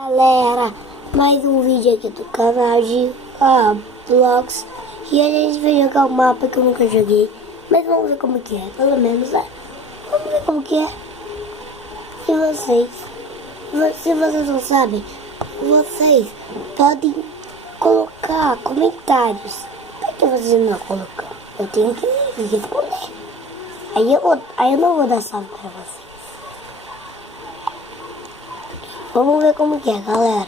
Galera, mais um vídeo aqui do canal de Roblox. E a gente vai jogar um mapa que eu nunca joguei, mas vamos ver como que é, pelo menos vamos ver como que é. Se vocês não sabem, vocês podem colocar comentários. Por que vocês não colocam? Eu tenho que responder. Aí eu não vou dar salve pra vocês. Vamos ver como que é, galera.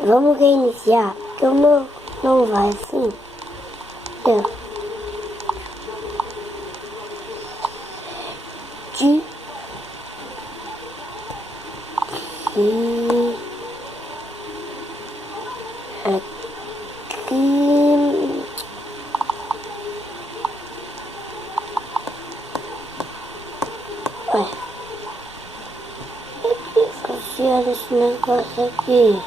Vamos reiniciar, porque o meu não vai assim. Deu. Aqui. Olha. Esqueci esse negócio aqui.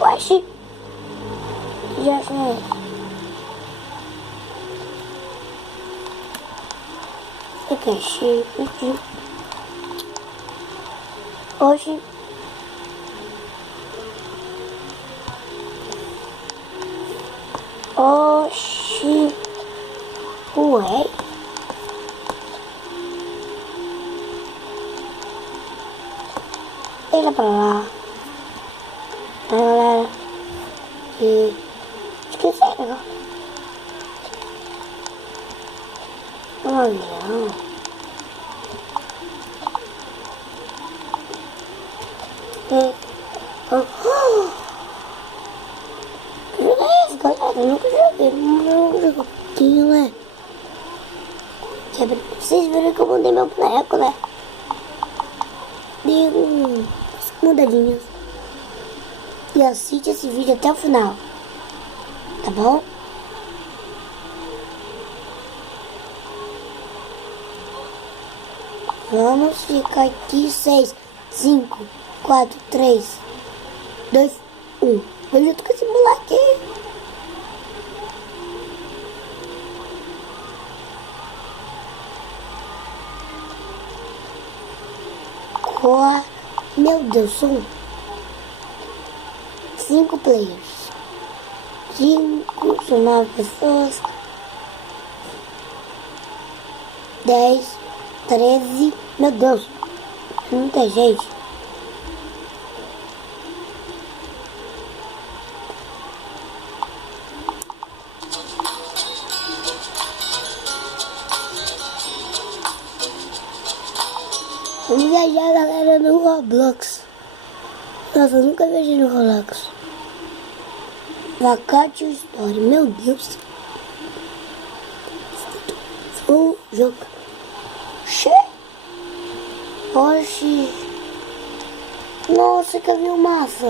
Oxi. Já sei. Aqui é chip. Oxi. Oxi. Ué. Deixa pra lá. Galera. E esqueci agora. Um avião. Galera, eu nunca joguei. Não joguei, né? Vocês viram que eu mudei meu boneco, né? Dei umas mudadinhas. E assiste esse vídeo até o final. Tá bom? Vamos ficar aqui 6, 5, 4, 3, 2, 1. Eu junto com esse moleque. Meu Deus, são 5 players. 5, são 9 pessoas. 10, 13. Meu Deus, muita gente. Vamos viajar, galera, no Roblox. Nossa, eu nunca viajei no Roblox. Vacate Story, meu Deus. Vamos jogar. Oxi. Nossa, que avião massa.